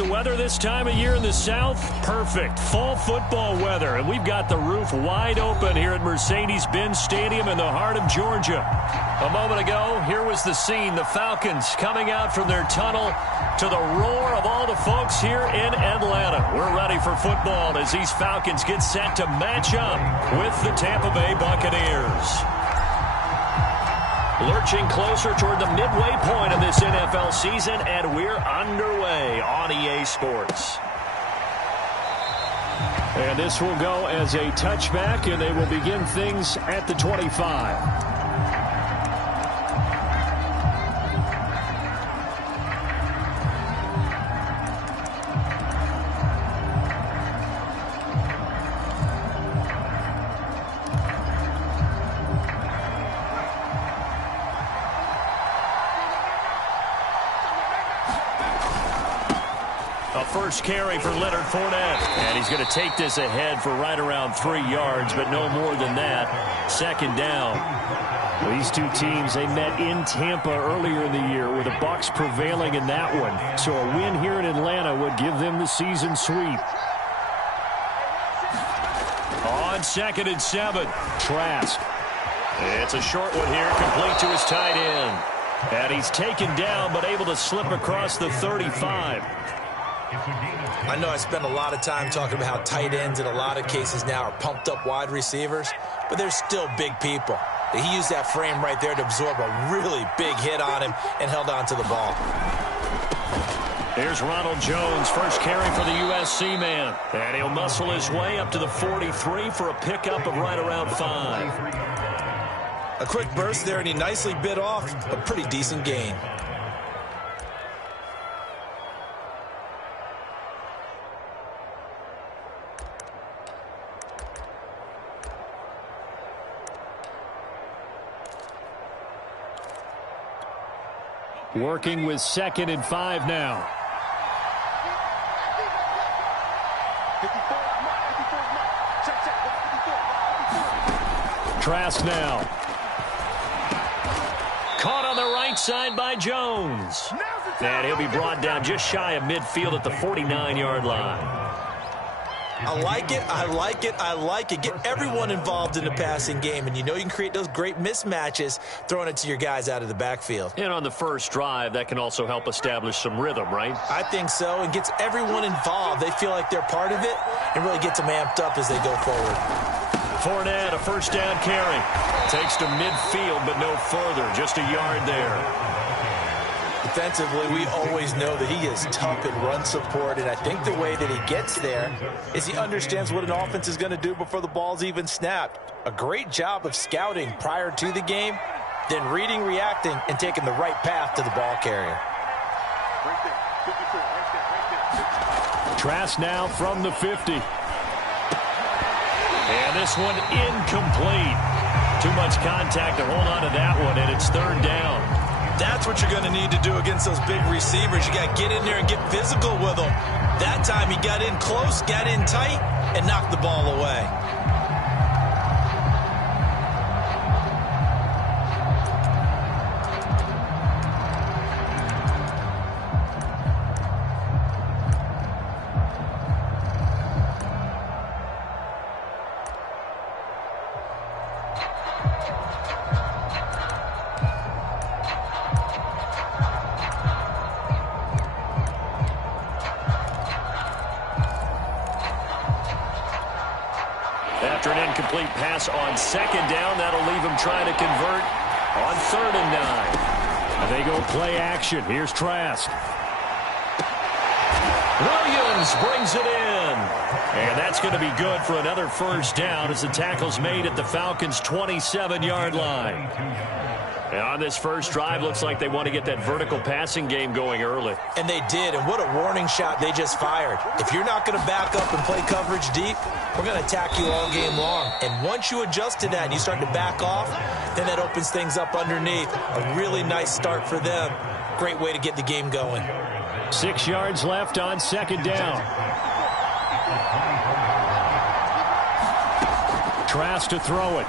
the weather this time of year in the South? Perfect. Fall football weather. And we've got the roof wide open here at Mercedes-Benz Stadium in the heart of Georgia. A moment ago, here was the scene. The Falcons coming out from their tunnel to the roar of all the folks here in Atlanta. We're ready for football as these Falcons get set to match up with the Tampa Bay Buccaneers. Lurching closer toward the midway point of this NFL season, and we're underway on EA Sports. And this will go as a touchback, and they will begin things at the 25. First carry for Leonard Fournette. And he's going to take this ahead for right around 3 yards, but no more than that. Second down. Well, these two teams, they met in Tampa earlier in the year with the Bucs prevailing in that one. So a win here in Atlanta would give them the season sweep. On 2nd and 7, Trask. It's a short one here, complete to his tight end. And he's taken down, but able to slip across the 35. I know I spend a lot of time talking about how tight ends in a lot of cases now are pumped up wide receivers, but they're still big people. He used that frame right there to absorb a really big hit on him and held on to the ball. Here's Ronald Jones, first carry for the USC man. And he'll muscle his way up to the 43 for a pickup of right around 5. A quick burst there, and he nicely bit off a pretty decent gain. Working with 2nd and 5 now. Trask now. Caught on the right side by Jones. And he'll be brought down just shy of midfield at the 49-yard line. I like it, I like it, I like it. Get everyone involved in the passing game, and you know you can create those great mismatches throwing it to your guys out of the backfield. And on the first drive, that can also help establish some rhythm, right? I think so, and gets everyone involved. They feel like they're part of it and really gets them amped up as they go forward. Fournette, a first down carry. Takes to midfield, but no further. Just a yard there. Defensively, we always know that he is tough in run support, and I think the way that he gets there is he understands what an offense is going to do before the ball's even snapped. A great job of scouting prior to the game, then reading, reacting, and taking the right path to the ball carrier. Trask now from the 50. And this one incomplete. Too much contact to hold on to that one, and it's 3rd down. That's what you're going to need to do against those big receivers. You got to get in there and get physical with them. That time he got in close, got in tight, and knocked the ball away. After an incomplete pass on 2nd down, that'll leave him trying to convert on 3rd and 9. And they go play action. Here's Trask. Williams brings it in. And that's going to be good for another first down as the tackle's made at the Falcons' 27-yard line. And on this first drive, looks like they want to get that vertical passing game going early. And they did, and what a warning shot they just fired. If you're not going to back up and play coverage deep, we're going to attack you all game long. And once you adjust to that and you start to back off, then that opens things up underneath. A really nice start for them. Great way to get the game going. 6 yards left on 2nd down. Trask to throw it.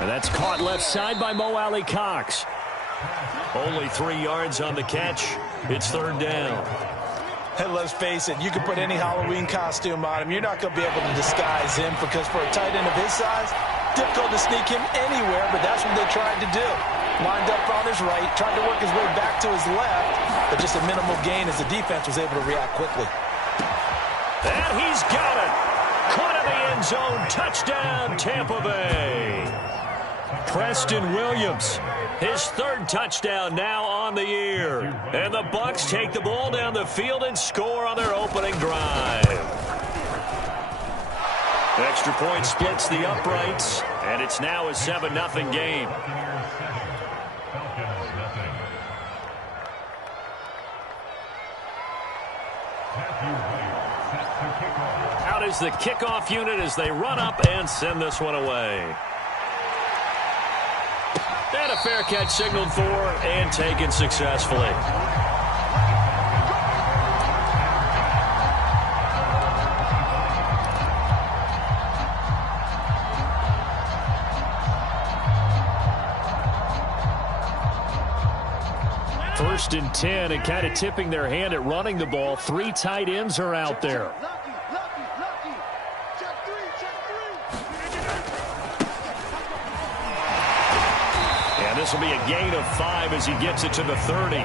And that's caught left side by Mo Alley Cox. Only 3 yards on the catch. It's third down. And let's face it, you can put any Halloween costume on him. You're not going to be able to disguise him because for a tight end of his size, difficult to sneak him anywhere, but that's what they tried to do. Lined up on his right, tried to work his way back to his left, but just a minimal gain as the defense was able to react quickly. And he's got it. Caught in the end zone. Touchdown, Tampa Bay. Preston Williams, his 3rd touchdown now on the year. And the Bucs take the ball down the field and score on their opening drive. Extra point splits the uprights, and it's now a 7-0 game. Out is the kickoff unit as they run up and send this one away. And a fair catch signaled for and taken successfully. First and 10, and kind of tipping their hand at running the ball. 3 tight ends are out there. And this will be a gain of 5 as he gets it to the 30.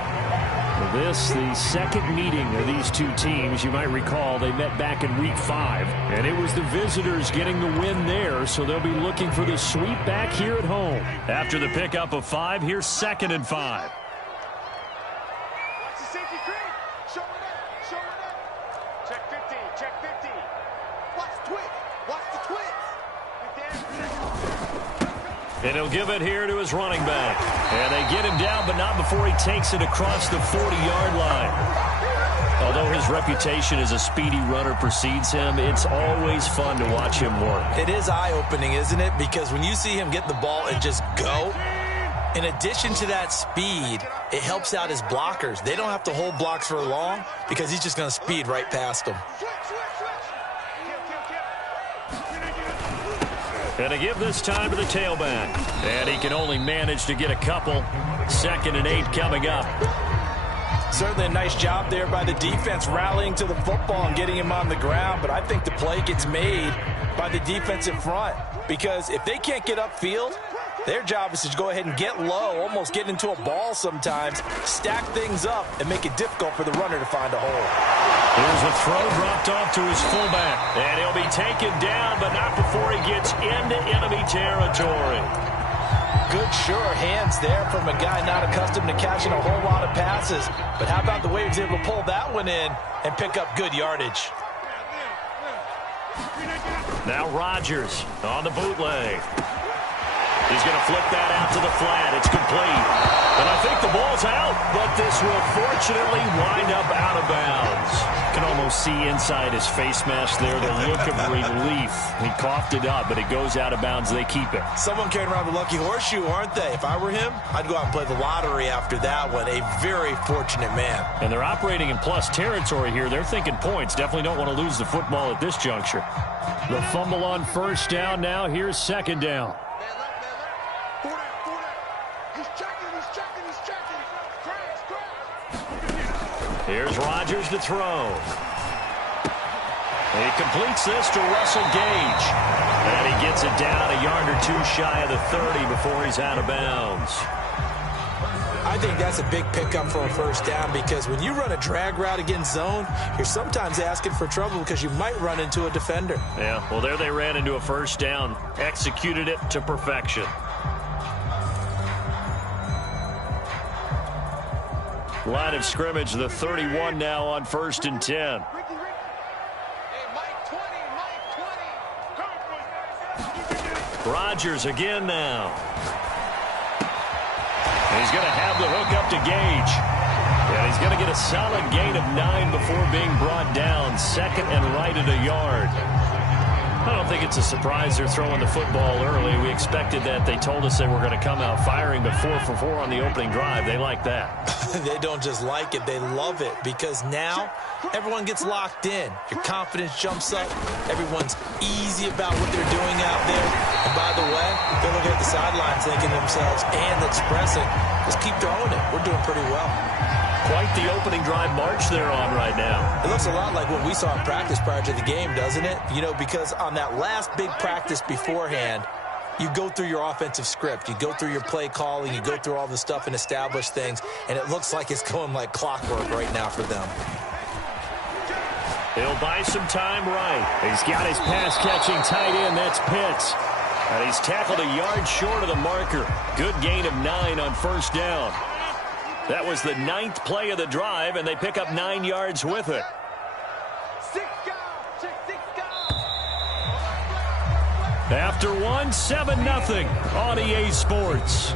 This, the second meeting of these two teams. You might recall they met back in week 5, and it was the visitors getting the win there, so they'll be looking for the sweep back here at home. After the pickup of 5, here's 2nd and 5. And he'll give it here to his running back. And they get him down, but not before he takes it across the 40-yard line. Although his reputation as a speedy runner precedes him, it's always fun to watch him work. It is eye-opening, isn't it? Because when you see him get the ball and just go, in addition to that speed, it helps out his blockers. They don't have to hold blocks for long because he's just going to speed right past them. And to give this time to the tailback. And he can only manage to get a couple. 2nd and 8 coming up. Certainly a nice job there by the defense rallying to the football and getting him on the ground. But I think the play gets made by the defensive front. Because if they can't get upfield, their job is to go ahead and get low, almost get into a ball sometimes, stack things up, and make it difficult for the runner to find a hole. Here's a throw dropped off to his fullback. And he'll be taken down, but not before he gets into enemy territory. Good, sure hands there from a guy not accustomed to catching a whole lot of passes. But how about the way he was able to pull that one in and pick up good yardage? Now Rodgers on the bootleg. He's going to flip that out to the flat. It's complete. And I think the ball's out, but this will fortunately wind up out of bounds. You can almost see inside his face mask there the look of relief. He coughed it up, but it goes out of bounds. They keep it. Someone carrying around the lucky horseshoe, aren't they? If I were him, I'd go out and play the lottery after that one. A very fortunate man. And they're operating in plus territory here. They're thinking points. Definitely don't want to lose the football at this juncture. The fumble on first down now. Here's 2nd down. Here's Rodgers to throw. He completes this to Russell Gage. And he gets it down a yard or 2 shy of the 30 before he's out of bounds. I think that's a big pickup for a first down because when you run a drag route against zone, you're sometimes asking for trouble because you might run into a defender. Yeah, well, there they ran into a first down. Executed it to perfection. Line of scrimmage, the 31 now on 1st and 10. Rodgers again now. He's going to have the hook up to Gage. And he's going to get a solid gain of 9 before being brought down. 2nd and right at a yard. I don't think it's a surprise they're throwing the football early. We expected that. They told us they were going to come out firing, but 4 for 4 on the opening drive. They like that. They don't just like it, they love it, because now everyone gets locked in. Your confidence jumps up. Everyone's easy about what they're doing out there. And by the way, they're looking at the sidelines thinking to themselves and expressing, just keep throwing it. We're doing pretty well. Quite the opening drive march they're on right now. It looks a lot like what we saw in practice prior to the game, doesn't it? You know, because on that last big practice beforehand, you go through your offensive script. You go through your play calling. You go through all the stuff and establish things. And it looks like it's going like clockwork right now for them. He'll buy some time right. He's got his pass-catching tight end. That's Pitts. And he's tackled a yard short of the marker. Good gain of 9 on first down. That was the 9th play of the drive, and they pick up 9 yards with it. After one, 7-0 on EA Sports.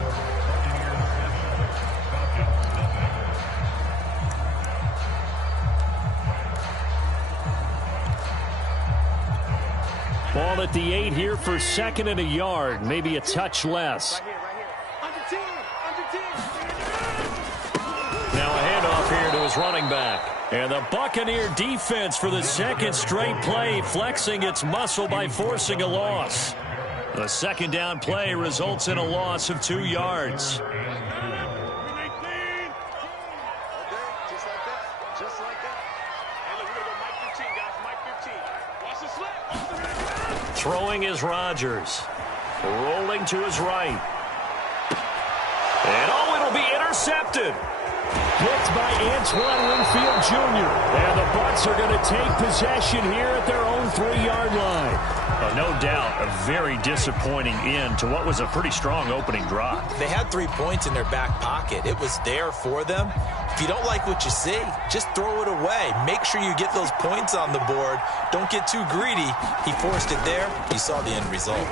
Ball at the 8 here for 2nd and a yard, maybe a touch less. Now a handoff here to his running back. And the Buccaneer defense for the 2nd straight play, flexing its muscle by forcing a loss. The 2nd down play results in a loss of 2 yards. Throwing is Rodgers. Rolling to his right. And it'll be intercepted. Picked by Antoine Winfield Jr. And the Bucs are going to take possession here at their own 3-yard line. No doubt a very disappointing end to what was a pretty strong opening drive. They had 3 points in their back pocket. It was there for them. If you don't like what you see, just throw it away. Make sure you get those points on the board. Don't get too greedy. He forced it there. You saw the end result.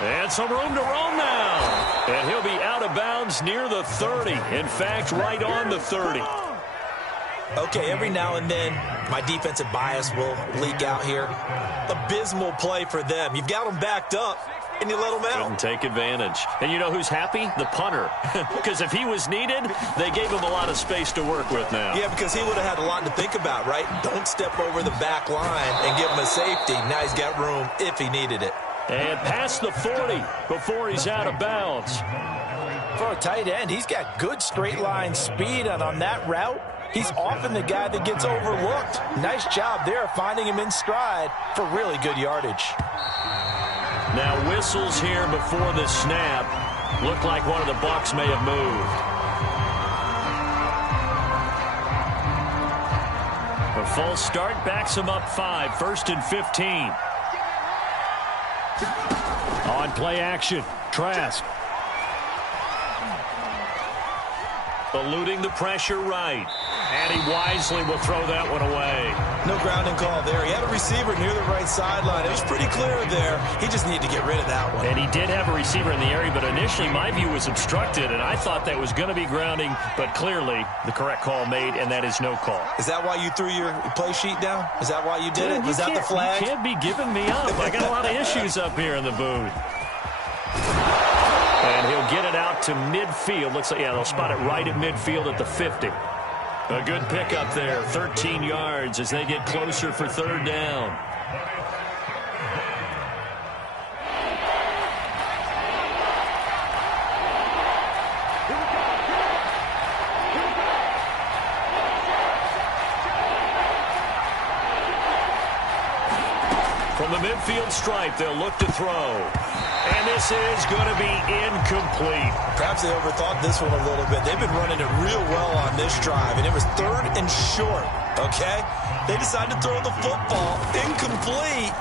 And some room to roam now. And he'll be out of bounds near the 30. In fact, right on the 30. Okay, every now and then, my defensive bias will leak out here. Abysmal play for them. You've got them backed up, and you let them out. Couldn't take advantage. And you know who's happy? The punter. Because if he was needed, they gave him a lot of space to work with now. Yeah, because he would have had a lot to think about, right? Don't step over the back line and give him a safety. Now he's got room if he needed it. And past the 40 before he's out of bounds. For a tight end, he's got good straight line speed, and on that route, he's often the guy that gets overlooked. Nice job there finding him in stride for really good yardage. Now whistles here before the snap. Looked like one of the Bucs may have moved. A false start backs him up 5, 1st and 15. On play action, Trask. Eluding the pressure right. And he wisely will throw that one away. No grounding call there. He had a receiver near the right sideline. It was pretty clear there. He just needed to get rid of that one. And he did have a receiver in the area, but initially my view was obstructed, and I thought that was going to be grounding, but clearly the correct call made, and that is no call. Is that why you threw your play sheet down? Is that why you did it? Was that the flag? You can't be giving me up. I got a lot of issues up here in the booth. And he'll get it out to midfield. Looks like, yeah, they'll spot it right at midfield at the 50. A good pickup there, 13 yards as they get closer for 3rd down. From the midfield stripe, they'll look to throw. And this is going to be incomplete. Perhaps they overthought this one a little bit. They've been running it real well on this drive, and it was 3rd and short, okay? They decided to throw the football. Incomplete.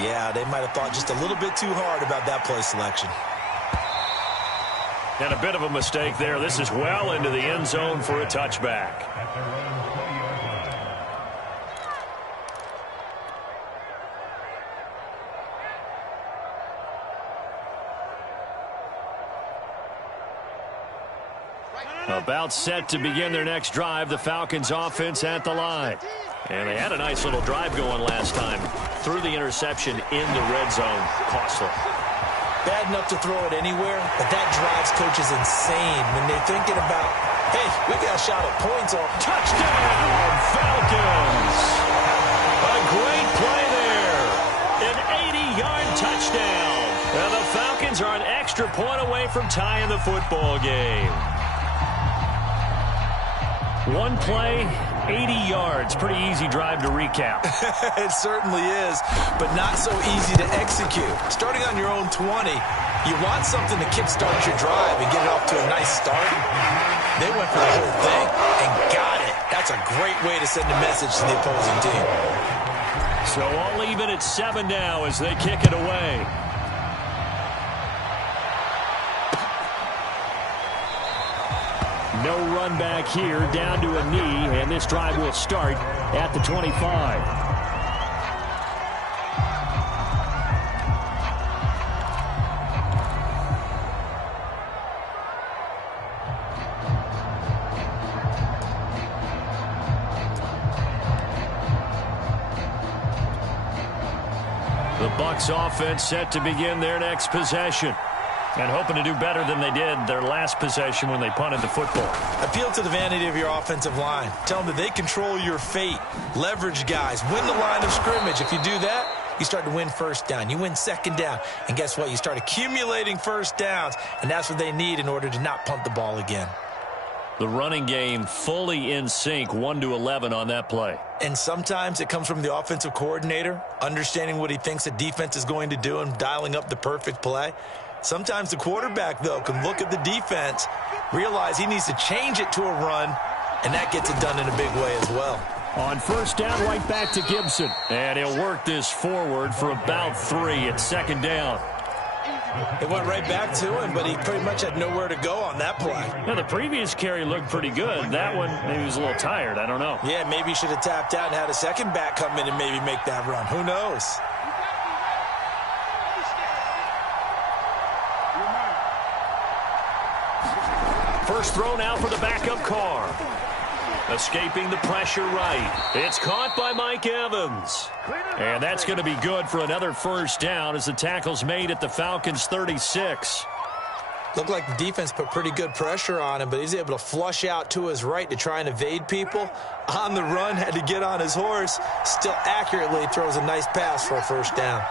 Yeah, they might have thought just a little bit too hard about that play selection. And a bit of a mistake there. This is well into the end zone for a touchback. About set to begin their next drive, the Falcons offense at the line. And they had a nice little drive going last time. Threw the interception in the red zone. Costly. Bad enough to throw it anywhere, but that drives coaches insane when they're thinking about, hey, we got a shot at points on. Touchdown, Falcons! A great play there. extra point away from tying the football game. One play, 80 yards. Pretty easy drive to recap. It certainly is, but not so easy to execute. Starting on your own 20, you want something to kickstart your drive and get it off to a nice start. They went for the whole thing and got it. That's a great way to send a message to the opposing team. So all even at 7 now as they kick it away. No run back here, down to a knee, and this drive will start at the 25. The Bucs offense set to begin their next possession. And hoping to do better than they did their last possession when they punted the football. Appeal to the vanity of your offensive line. Tell them that they control your fate. Leverage guys. Win the line of scrimmage. If you do that, you start to win first down. You win second down. And guess what? You start accumulating first downs. And that's what they need in order to not punt the ball again. The running game fully in sync, 1-11 on that play. And sometimes it comes from the offensive coordinator, understanding what he thinks the defense is going to do and dialing up the perfect play. Sometimes the quarterback, though, can look at the defense, realize he needs to change it to a run, and that gets it done in a big way as well. On first down, right back to Gibson. And he'll work this forward for about 3 at second down. It went right back to him, but he pretty much had nowhere to go on that play. Now, the previous carry looked pretty good. That one, maybe he was a little tired. I don't know. Yeah, maybe he should have tapped out and had a second back come in and maybe make that run. Who knows? First throw now for the backup Carr. Escaping the pressure right. It's caught by Mike Evans. And that's going to be good for another first down as the tackle's made at the Falcons' 36. Looked like the defense put pretty good pressure on him, but he's able to flush out to his right to try and evade people. On the run, had to get on his horse. Still accurately throws a nice pass for a first down.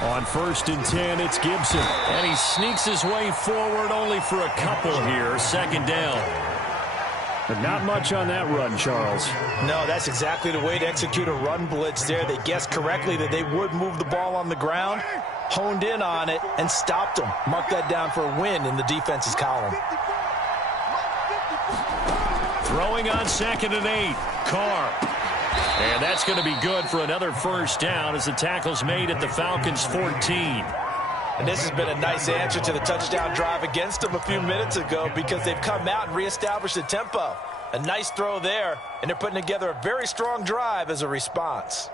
On first and 10, it's Gibson. And he sneaks his way forward only for a couple here. Second down. But not much on that run, Charles. No, that's exactly the way to execute a run blitz there. They guessed correctly that they would move the ball on the ground, honed in on it, and stopped them. Mark that down for a win in the defense's column. Throwing on second and 8, Carr. And that's going to be good for another first down as the tackle's made at the Falcons' 14. And this has been a nice answer to the touchdown drive against them a few minutes ago because they've come out and reestablished the tempo. A nice throw there, and they're putting together a very strong drive as a response.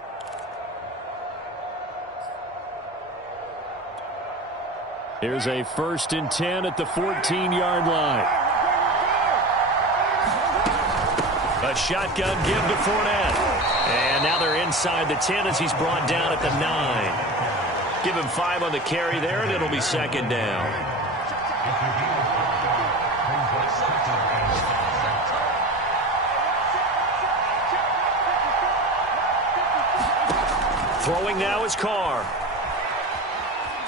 Here's a first and 10 at the 14-yard line. A shotgun give to Fournette. And now they're inside the 10 as he's brought down at the 9. Give him 5 on the carry there, and it'll be second down. Throwing now is Carr.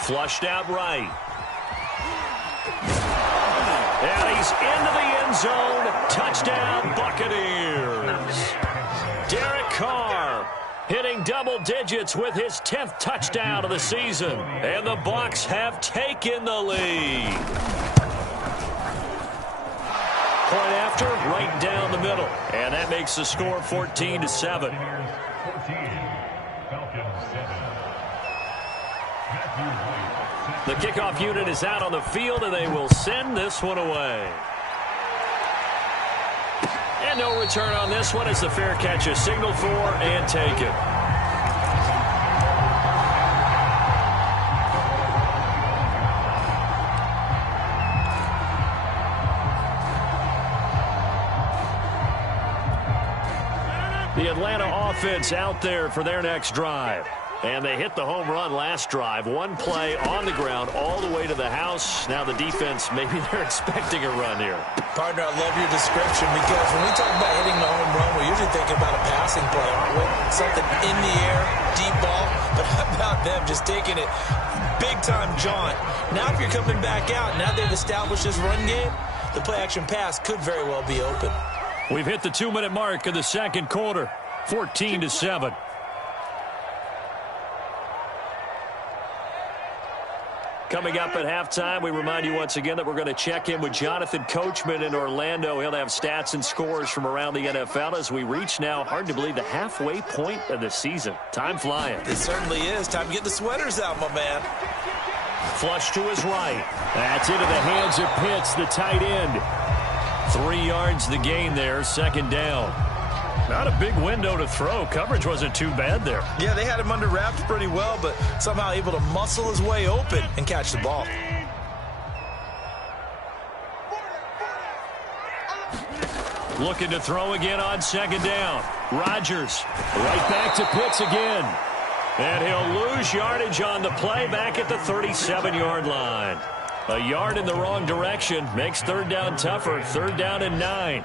Flushed out right. And he's into the end zone. Touchdown, Buccaneers. Derek Carr hitting double digits with his 10th touchdown of the season. And the Bucs have taken the lead. Point after, right down the middle. And that makes the score 14-7. The kickoff unit is out on the field, and they will send this one away. And no return on this one as the fair catch is signaled for and taken. The Atlanta offense out there for their next drive. And they hit the home run last drive. One play on the ground all the way to the house. Now the defense, maybe they're expecting a run here. Partner, I love your description because when we talk about hitting the home run, we're usually thinking about a passing play, aren't we? Something in the air, deep ball. But how about them just taking it big-time jaunt. Now if you're coming back out, now they've established this run game, the play-action pass could very well be open. We've hit the 2-minute mark in the second quarter, 14-7. Coming up at halftime, we remind you once again that we're going to check in with Jonathan Coachman in Orlando. He'll have stats and scores from around the NFL as we reach now, hard to believe, the halfway point of the season. Time flying. It certainly is. Time to get the sweaters out, my man. Flush to his right. That's into the hands of Pitts, the tight end. 3 yards the gain there, second down. Not a big window to throw. Coverage wasn't too bad there. Yeah, they had him under wraps pretty well, but somehow able to muscle his way open and catch the ball. Looking to throw again on second down. Rodgers right back to Pitts again. And he'll lose yardage on the play back at the 37-yard line. A yard in the wrong direction makes third down tougher. Third down and 9.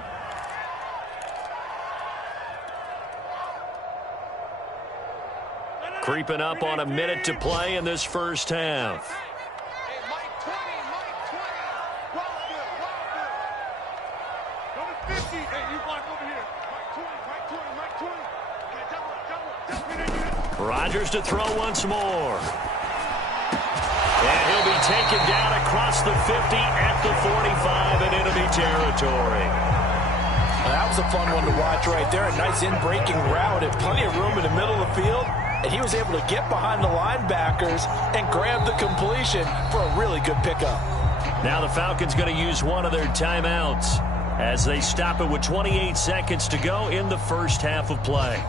Creeping up on a minute to play in this first half. Rodgers to throw once more. And he'll be taken down across the 50 at the 45 in enemy territory. That was a fun one to watch right there. A nice in-breaking route and plenty of room in the middle of the field. And he was able to get behind the linebackers and grab the completion for a really good pickup. Now the Falcons going to use one of their timeouts as they stop it with 28 seconds to go in the first half of play.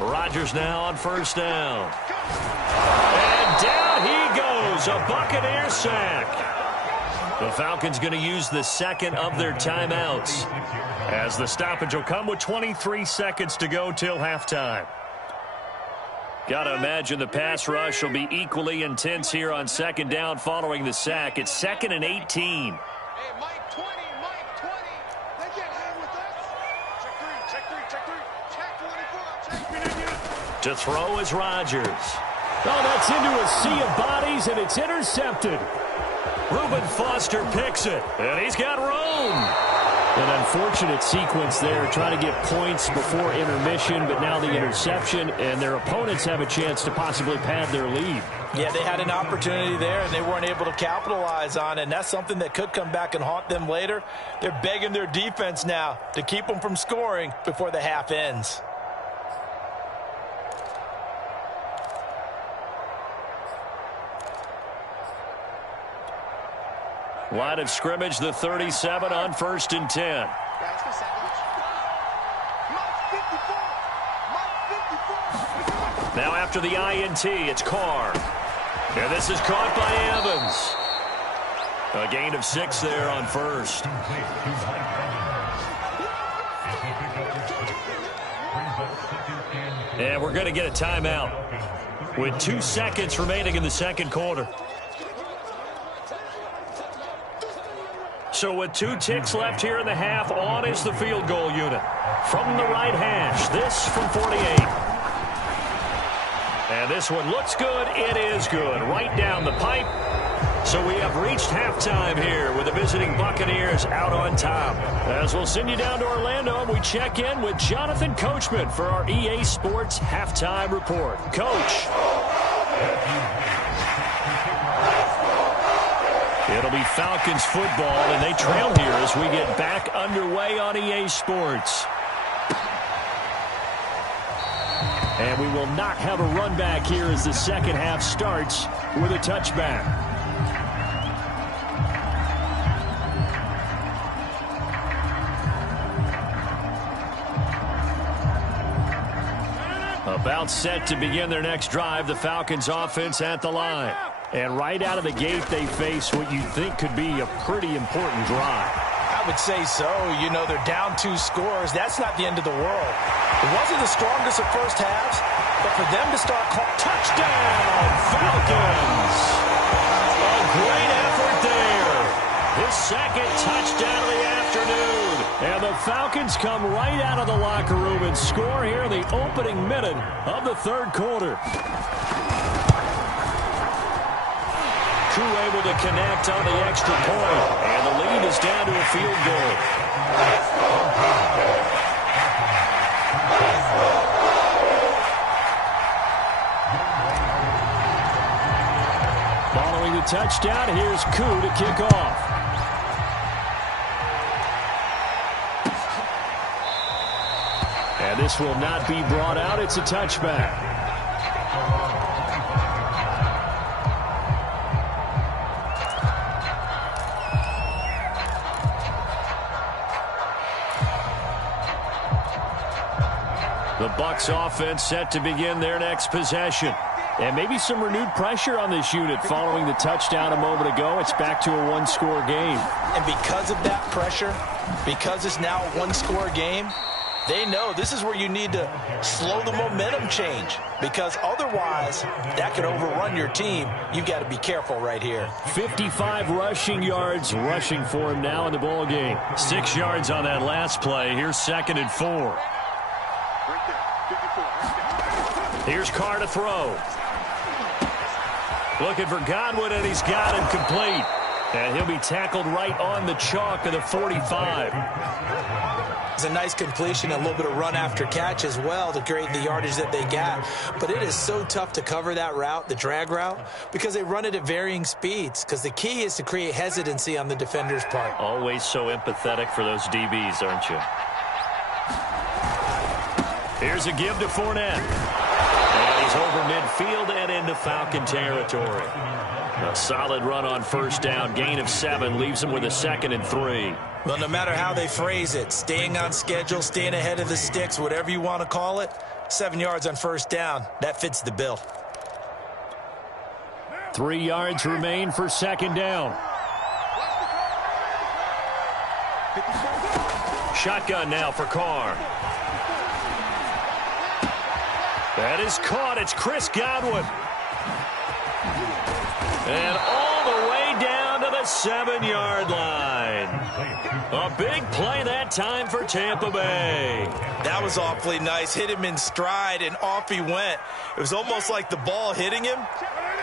Rodgers now on first down. And down he goes. A Buccaneer sack. The Falcons going to use the second of their timeouts as the stoppage will come with 23 seconds to go till halftime. Got to imagine the pass rush will be equally intense here on second down following the sack. It's 2nd and 18. To throw is Rodgers. Oh, that's into a sea of bodies, and it's intercepted. Reuben Foster picks it, and he's got room. An unfortunate sequence there, trying to get points before intermission, but now the interception, and their opponents have a chance to possibly pad their lead. Yeah, they had an opportunity there, and they weren't able to capitalize on it, and that's something that could come back and haunt them later. They're begging their defense now to keep them from scoring before the half ends. Line of scrimmage, the 37 on 1st and 10. Now after the INT, it's Carr. And this is caught by Evans. A gain of 6 there on first. And we're going to get a timeout with 2 seconds remaining in the second quarter. So with 2 ticks left here in the half, on is the field goal unit. From the right hash, this from 48. And this one looks good. It is good. Right down the pipe. So we have reached halftime here with the visiting Buccaneers out on top. As we'll send you down to Orlando, we check in with Jonathan Coachman for our EA Sports Halftime Report. Coach. It'll be Falcons football, and they trail here as we get back underway on EA Sports. And we will not have a run back here as the second half starts with a touchback. About set to begin their next drive, the Falcons offense at the line. And right out of the gate, they face what you think could be a pretty important drive. I would say so. You know, they're down 2 scores. That's not the end of the world. It wasn't the strongest of first halves, but for them to start touchdown, Falcons. A great effort there. His second touchdown of the afternoon. And the Falcons come right out of the locker room and score here in the opening minute of the third quarter. Koo able to connect on the extra point, and the lead is down to a field goal. Following the touchdown, here's Koo to kick off. And this will not be brought out. It's a touchback. The Bucs offense set to begin their next possession. And maybe some renewed pressure on this unit following the touchdown a moment ago. It's back to a 1-score game. And because of that pressure, because it's now a 1-score game, they know this is where you need to slow the momentum change, because otherwise that could overrun your team. You've got to be careful right here. 55 rushing yards rushing for him now in the ball game. 6 yards on that last play. Here's 2nd and 4. Here's Carr to throw. Looking for Godwin, and he's got him complete. And he'll be tackled right on the chalk of the 45. It's a nice completion, a little bit of run after catch as well to create the yardage that they got. But it is so tough to cover that route, the drag route, because they run it at varying speeds. Because the key is to create hesitancy on the defender's part. Always so empathetic for those DBs, aren't you? Here's a give to Fournette. And he's over midfield and into Falcon territory. A solid run on first down. Gain of 7 leaves him with a 2nd and 3. Well, no matter how they phrase it, staying on schedule, staying ahead of the sticks, whatever you want to call it, 7 yards on first down, that fits the bill. 3 yards remain for 2nd down. Shotgun now for Carr. That is caught. It's Chris Godwin. And all the way down to the 7-yard line. A big play that time for Tampa Bay. That was awfully nice. Hit him in stride, and off he went. It was almost like the ball hitting him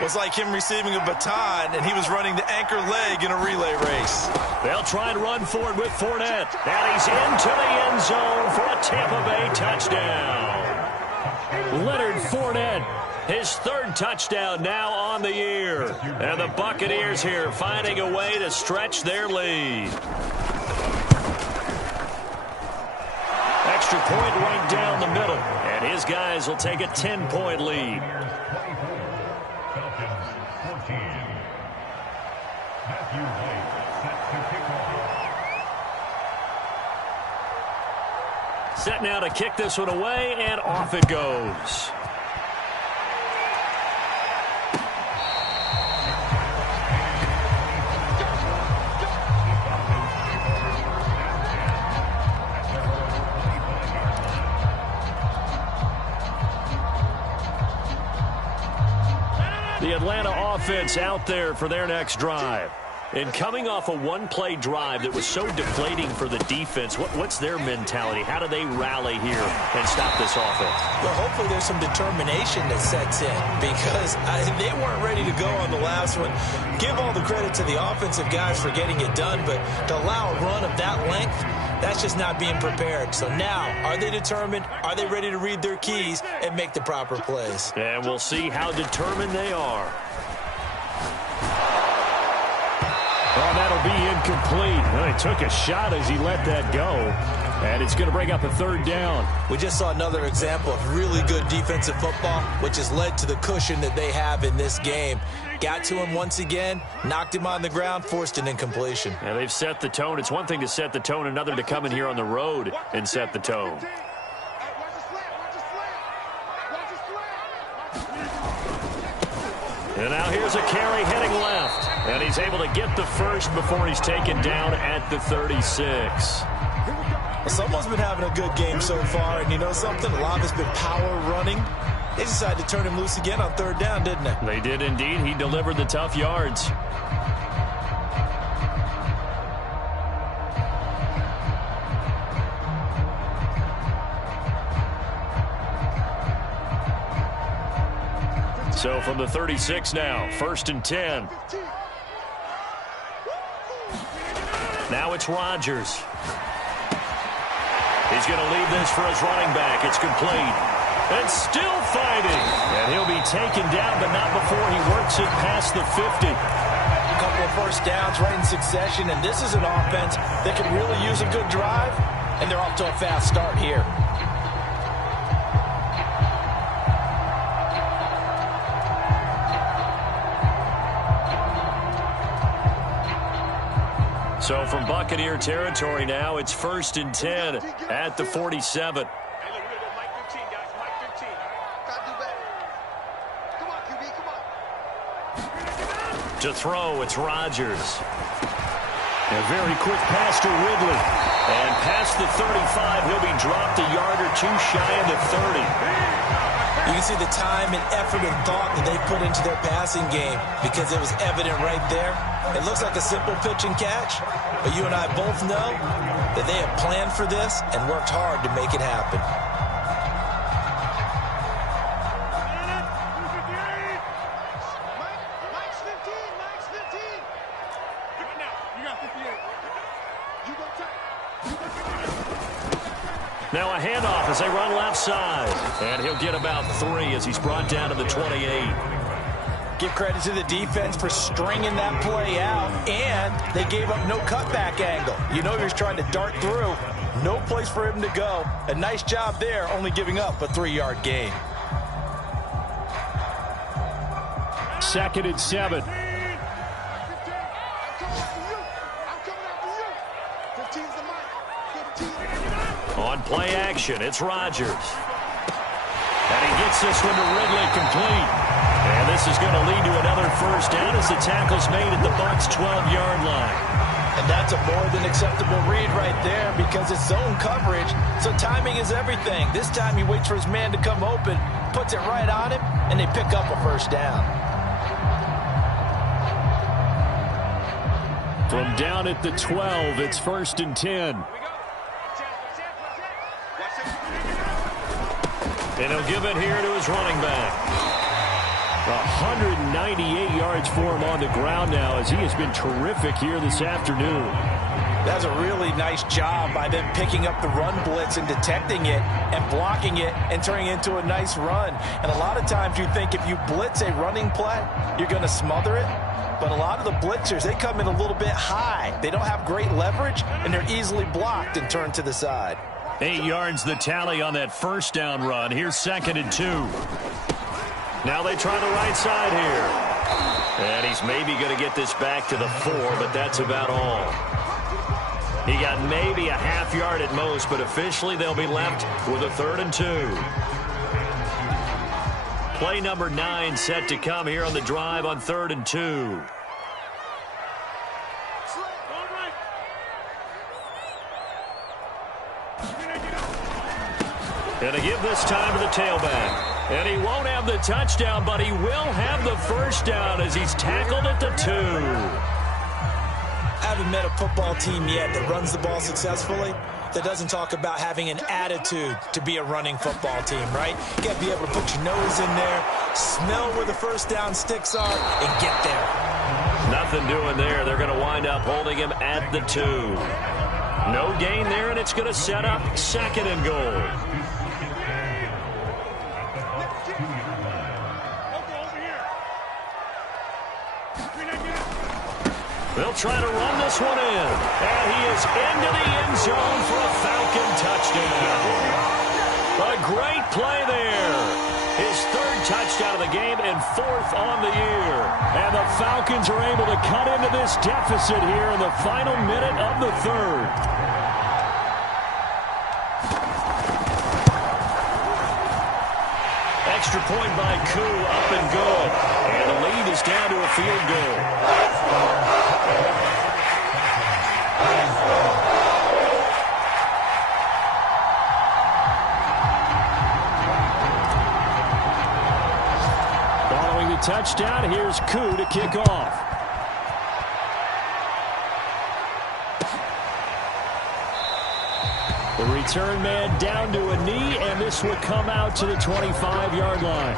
was like him receiving a baton, and he was running the anchor leg in a relay race. They'll try and run for it with Fournette. And he's into the end zone for a Tampa Bay touchdown. Leonard Fournette, his 3rd touchdown now on the year. And the Buccaneers here finding a way to stretch their lead. Extra point right down the middle. And his guys will take a 10-point lead. Set now to kick this one away, and off it goes. The Atlanta offense out there for their next drive. And coming off a one-play drive that was so deflating for the defense, what's their mentality? How do they rally here and stop this offense? Well, hopefully there's some determination that sets in, because they weren't ready to go on the last one. Give all the credit to the offensive guys for getting it done, but to allow a run of that length, that's just not being prepared. So now, are they determined? Are they ready to read their keys and make the proper plays? And we'll see how determined they are. Well, that'll be incomplete. Well, he took a shot as he let that go. And it's going to bring up a 3rd down. We just saw another example of really good defensive football, which has led to the cushion that they have in this game. Got to him once again, knocked him on the ground, forced an incompletion. And they've set the tone. It's one thing to set the tone, another to come in here on the road and set the tone. And now here's a carry heading left. And he's able to get the first before he's taken down at the 36. Well, someone's been having a good game so far, and you know something? A lot has been power running. They decided to turn him loose again on third down, didn't they? They did indeed. He delivered the tough yards. So from the 36 now, 1st and 10. Now it's Rodgers. He's going to leave this for his running back. It's complete. And still fighting. And he'll be taken down, but not before he works it past the 50. A couple of first downs right in succession, and this is an offense that could really use a good drive, and they're off to a fast start here. So from Buccaneer territory now, it's 1st and 10 at the 47. To throw, it's Rodgers. A very quick pass to Ridley. And past the 35, he'll be dropped a yard or two shy of the 30. You can see the time and effort and thought that they put into their passing game because it was evident right there. It looks like a simple pitch and catch, but you and I both know that they have planned for this and worked hard to make it happen. Now a handoff as they run left side. And he'll get about 3 as he's brought down to the 28. Give credit to the defense for stringing that play out, and they gave up no cutback angle. You know he was trying to dart through. No place for him to go. A nice job there, only giving up a 3-yard gain. 2nd and 7. On play action, it's Rodgers. And he gets this one to Ridley complete. And this is going to lead to another first down as the tackle's made at the Bucs' 12-yard line. And that's a more than acceptable read right there because it's zone coverage, so timing is everything. This time he waits for his man to come open, puts it right on him, and they pick up a first down. From down at the 12, it's 1st and 10. And he'll give it here to his running back. 198 yards for him on the ground now as he has been terrific here this afternoon. That's a really nice job by them picking up the run blitz and detecting it and blocking it and turning it into a nice run. And a lot of times you think if you blitz a running play, you're going to smother it. But a lot of the blitzers, they come in a little bit high. They don't have great leverage, and they're easily blocked and turned to the side. 8 yards the tally on that first down run. Here's 2nd and 2. Now they try the right side here. And he's maybe going to get this back to the 4, but that's about all. He got maybe a half yard at most, but officially they'll be left with a 3rd and 2. Play number 9 set to come here on the drive on 3rd and 2. And to give this time to the tailback. And he won't have the touchdown, but he will have the first down as he's tackled at the 2. I haven't met a football team yet that runs the ball successfully that doesn't talk about having an attitude to be a running football team, right? You got to be able to put your nose in there, smell where the first down sticks are, and get there. Nothing doing there. They're going to wind up holding him at the 2. No gain there, and it's going to set up 2nd and goal. They'll try to run this one in. And he is into the end zone for a Falcon touchdown. A great play there. His 3rd touchdown of the game and 4th on the year. And the Falcons are able to cut into this deficit here in the final minute of the 3rd. Extra point by Koo, up and good. And the lead this down to a field goal. Following the touchdown, here's Koo to kick off. The return man down to a knee, and this will come out to the 25-yard line.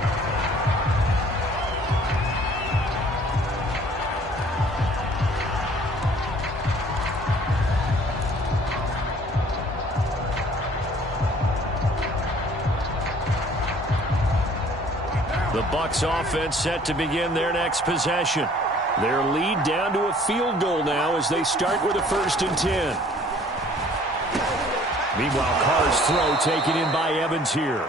The Bucs offense set to begin their next possession. Their lead down to a field goal now as they start with a 1st and 10. Meanwhile, Carr's throw taken in by Evans here.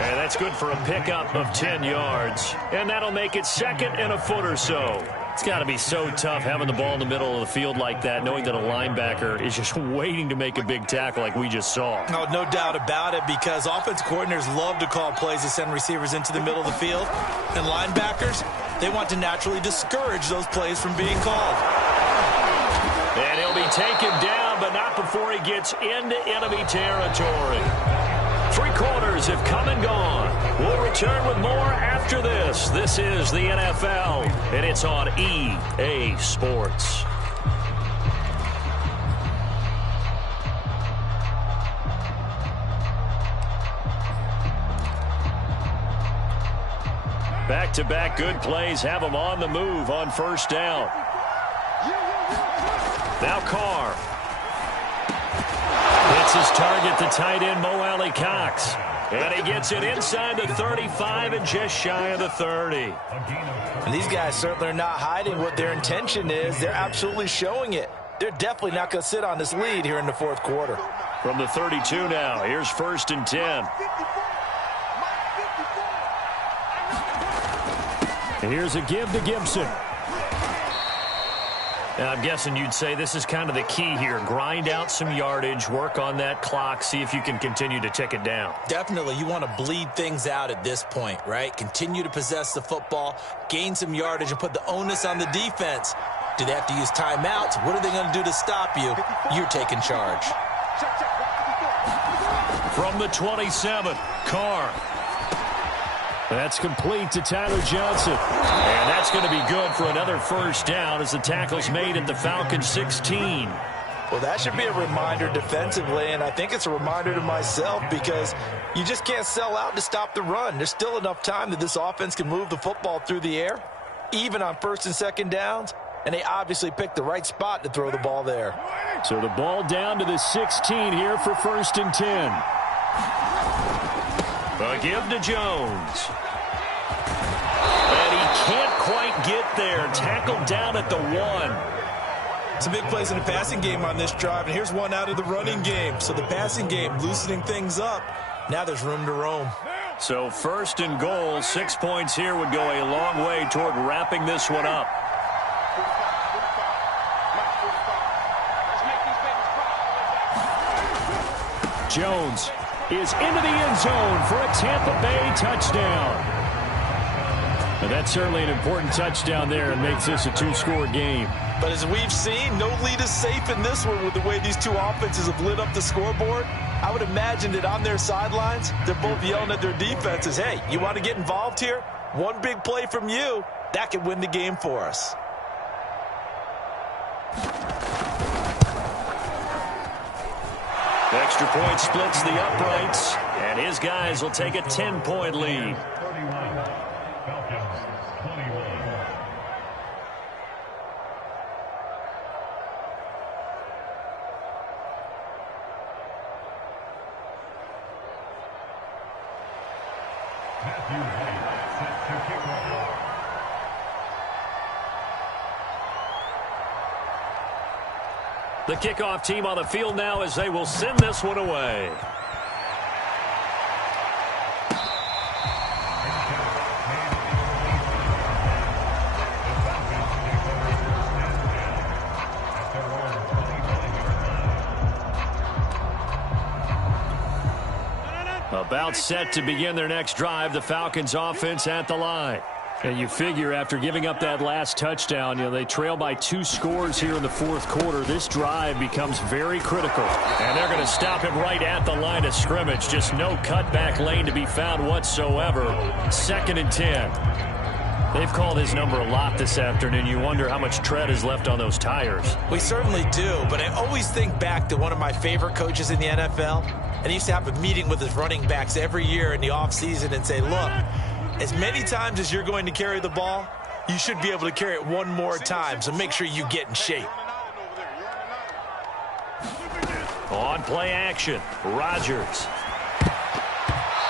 And that's good for a pickup of 10 yards. And that'll make it 2nd and a foot or so. It's got to be so tough having the ball in the middle of the field like that, knowing that a linebacker is just waiting to make a big tackle like we just saw. No doubt about it, because offense coordinators love to call plays to send receivers into the middle of the field. And linebackers, they want to naturally discourage those plays from being called. And he'll be taken down, but not before he gets into enemy territory. 3 quarters have come and gone. We'll return with more after this. This is the NFL, and it's on EA Sports. Back-to-back good plays have them on the move on 1st down. Now Carr. Hits his target, the tight end, Mo Alley-Cox. And he gets it inside the 35 and just shy of the 30. And these guys certainly are not hiding what their intention is. They're absolutely showing it. They're definitely not going to sit on this lead here in the 4th quarter. From the 32 now, here's 1st and 10. And here's a give to Gibson. Now, I'm guessing you'd say this is kind of the key here. Grind out some yardage, work on that clock, see if you can continue to tick it down. Definitely. You want to bleed things out at this point, right? Continue to possess the football, gain some yardage, and put the onus on the defense. Do they have to use timeouts? What are they going to do to stop you? You're taking charge. From the 27, Carr. That's complete to Tyler Johnson. And that's going to be good for another 1st down as the tackle's made at the Falcons 16. Well, that should be a reminder defensively, and I think it's a reminder to myself, because you just can't sell out to stop the run. There's still enough time that this offense can move the football through the air, even on 1st and 2nd downs, and they obviously picked the right spot to throw the ball there. So the ball down to the 16 here for 1st and 10. A give to Jones. And he can't quite get there. Tackled down at the 1. Some big plays in the passing game on this drive, and here's one out of the running game. So the passing game loosening things up. Now there's room to roam. So 1st and goal, 6 points here would go a long way toward wrapping this one up. Jones is into the end zone for a Tampa Bay touchdown. And that's certainly an important touchdown there and makes this a 2-score game. But as we've seen, no lead is safe in this one with the way these two offenses have lit up the scoreboard. I would imagine that on their sidelines, they're both yelling at their defenses, hey, you want to get involved here? One big play from you, that could win the game for us. Extra point splits the uprights, and his guys will take a 10-point lead. The kickoff team on the field now as they will send this one away. About set to begin their next drive, the Falcons offense at the line. And you figure after giving up that last touchdown, they trail by 2 scores here in the fourth quarter. This drive becomes very critical. And they're going to stop him right at the line of scrimmage. Just no cutback lane to be found whatsoever. 2nd and 10. They've called his number a lot this afternoon. You wonder how much tread is left on those tires. We certainly do, but I always think back to one of my favorite coaches in the NFL. And he used to have a meeting with his running backs every year in the offseason and say, look, as many times as you're going to carry the ball, you should be able to carry it one more time, so make sure you get in shape. On play action, Rodgers.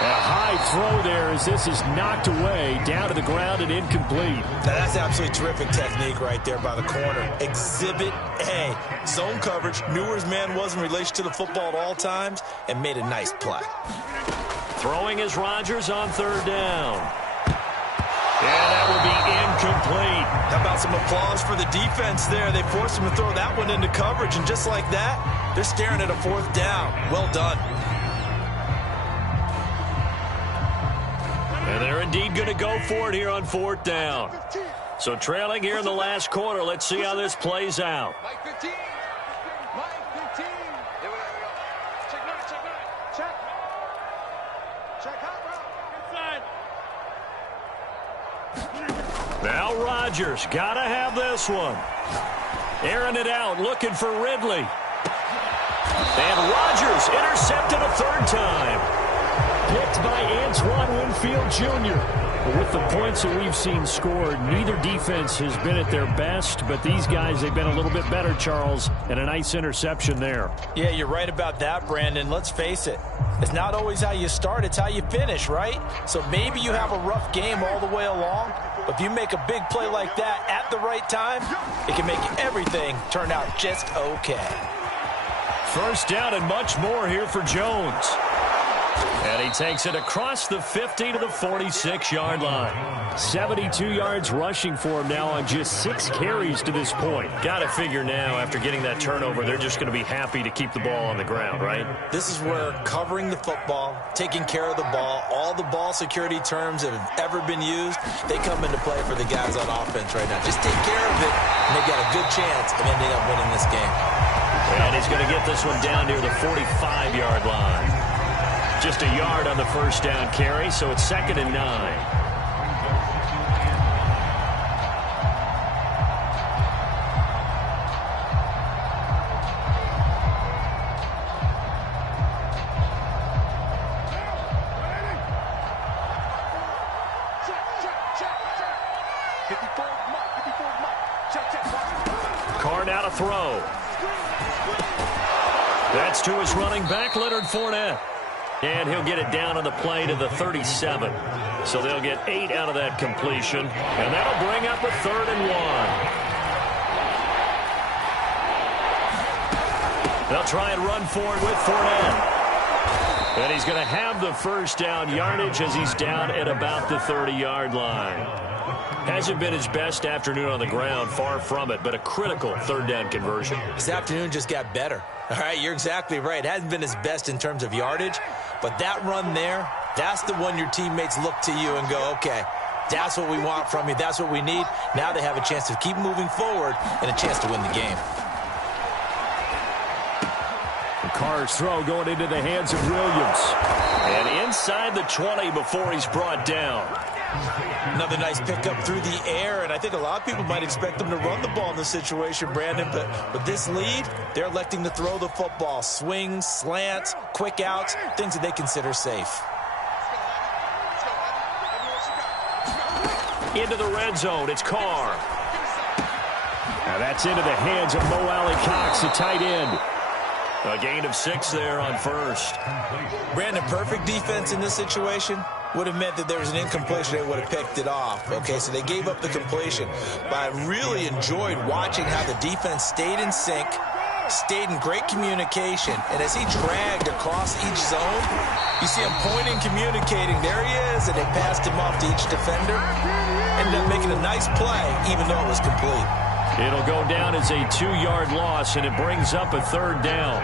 A high throw there as this is knocked away, down to the ground and incomplete. That's absolutely terrific technique right there by the corner. Exhibit A. Zone coverage, knew where his man was in relation to the football at all times, and made a nice play. Throwing is Rodgers on 3rd down. And that will be incomplete. How about some applause for the defense there? They forced him to throw that one into coverage, and just like that, they're staring at a 4th down. Well done. And they're indeed going to go for it here on 4th down. So trailing here in the last quarter. Let's see how this plays out. Mike 15. Mike 15. Here we go. Check. Check out, bro. Inside. Now Rodgers got to have this one. Airing it out, looking for Ridley. And Rodgers intercepted a 3rd time. Picked by Antoine Winfield Jr. With the points that we've seen scored, neither defense has been at their best, but these guys, they've been a little bit better, Charles, and a nice interception there. Yeah, you're right about that, Brandon. Let's face it. It's not always how you start, it's how you finish, right? So maybe you have a rough game all the way along, but if you make a big play like that at the right time, it can make everything turn out just okay. 1st down and much more here for Jones. And he takes it across the 50 to the 46-yard line. 72 yards rushing for him now on just 6 carries to this point. Got to figure now, after getting that turnover, they're just going to be happy to keep the ball on the ground, right? This is where covering the football, taking care of the ball, all the ball security terms that have ever been used, they come into play for the guys on offense right now. Just take care of it, and they've got a good chance of ending up winning this game. And he's going to get this one down near the 45-yard line. Just a yard on the 1st down carry, so it's 2nd and 9. Carr now to throw. That's to his running back, Leonard Fournette. And he'll get it down on the play to the 37. So they'll get 8 out of that completion. And that'll bring up a 3rd and 1. They'll try and run forward with Fournette. And he's going to have the 1st down yardage as he's down at about the 30-yard line. Hasn't been his best afternoon on the ground, far from it, but a critical 3rd down conversion. This afternoon just got better. All right, you're exactly right. It hasn't been his best in terms of yardage, but that run there, that's the one your teammates look to you and go, okay, that's what we want from you. That's what we need. Now they have a chance to keep moving forward and a chance to win the game. Carr's throw going into the hands of Williams. And inside the 20 before he's brought down. Another nice pickup through the air, and I think a lot of people might expect them to run the ball in this situation, Brandon, but with this lead, they're electing to throw the football. Swings, slants, quick outs, things that they consider safe. Into the red zone, it's Carr. Now that's into the hands of Mo Alley-Cox, the tight end. A gain of 6 there on 1st. Brandon, perfect defense in this situation would have meant that there was an incompletion. They would have picked it off. Okay, so they gave up the completion. But I really enjoyed watching how the defense stayed in sync, stayed in great communication. And as he dragged across each zone, you see him pointing, communicating. There he is, and they passed him off to each defender. Ended up making a nice play, even though it was complete. It'll go down as a 2-yard loss, and it brings up a 3rd down.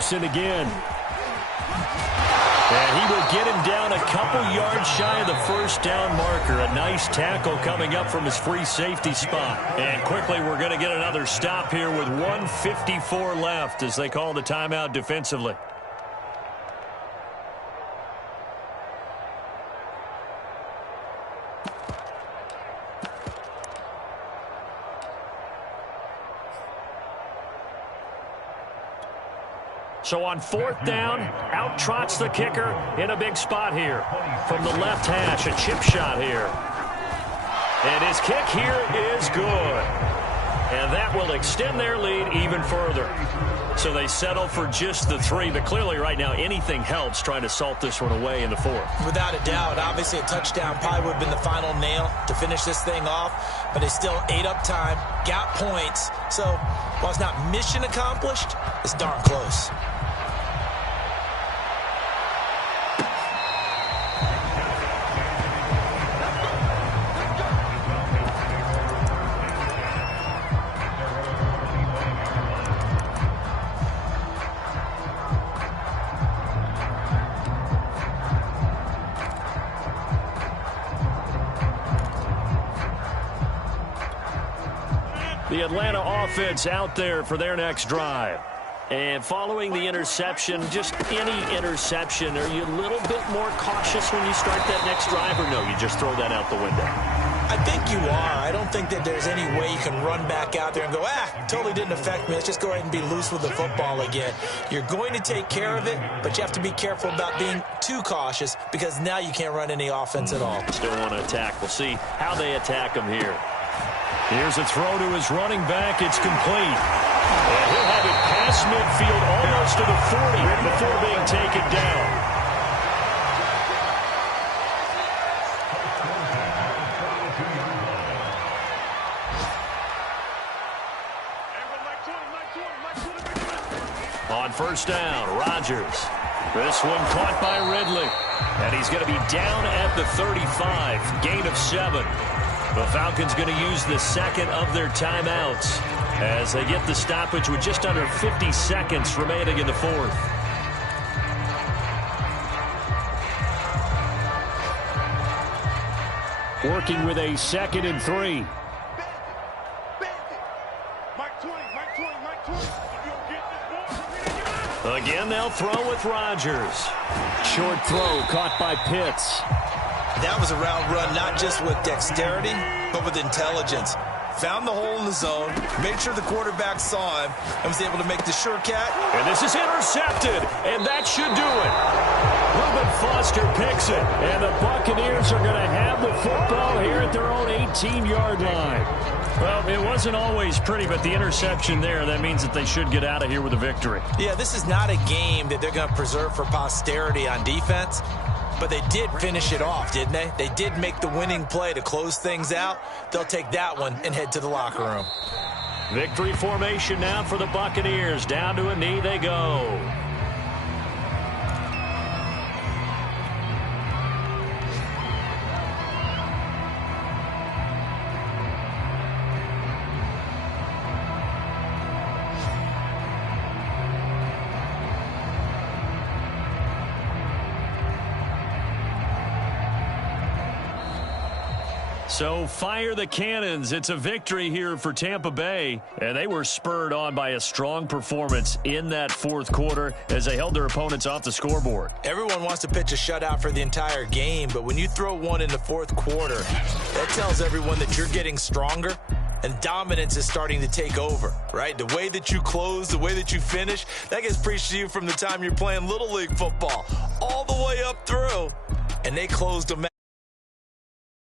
Gibson again. And he will get him down a couple yards shy of the first down marker. A nice tackle coming up from his free safety spot. And quickly we're going to get another stop here with 1:54 left as they call the timeout defensively. So on 4th down, out trots the kicker in a big spot here. From the left hash, a chip shot here. And his kick here is good. And that will extend their lead even further. So they settle for just the 3, but clearly right now anything helps trying to salt this one away in the 4th. Without a doubt, obviously a touchdown probably would have been the final nail to finish this thing off, but they still ate up time, got points. So while it's not mission accomplished, it's darn close. The Atlanta offense out there for their next drive. And following the interception, just any interception, are you a little bit more cautious when you start that next drive, or no, you just throw that out the window? I think you are. I don't think that there's any way you can run back out there and go, totally didn't affect me. Let's just go ahead and be loose with the football again. You're going to take care of it, but you have to be careful about being too cautious because now you can't run any offense at all. Still want to attack. We'll see how they attack him here. Here's a throw to his running back. It's complete. And he'll have it past midfield almost to the 40 before being taken down. On 1st down, Rodgers. This one caught by Ridley. And he's going to be down at the 35. Gain of 7. The Falcons going to use the second of their timeouts as they get the stoppage with just under 50 seconds remaining in the 4th. Working with a 2nd and 3. Again, they'll throw with Rodgers. Short throw caught by Pitts. That was a route run not just with dexterity, but with intelligence. Found the hole in the zone, made sure the quarterback saw him, and was able to make the sure cat. And this is intercepted, and that should do it. Reuben Foster picks it, and the Buccaneers are going to have the football here at their own 18-yard line. Well, it wasn't always pretty, but the interception there, that means that they should get out of here with a victory. Yeah, this is not a game that they're going to preserve for posterity on defense. But they did finish it off, didn't they? They did make the winning play to close things out. They'll take that one and head to the locker room. Victory formation now for the Buccaneers. Down to a knee they go. So fire the cannons. It's a victory here for Tampa Bay. And they were spurred on by a strong performance in that 4th quarter as they held their opponents off the scoreboard. Everyone wants to pitch a shutout for the entire game, but when you throw one in the 4th quarter, that tells everyone that you're getting stronger and dominance is starting to take over, right? The way that you close, the way that you finish, that gets preached to you from the time you're playing Little League football all the way up through, and they closed them out.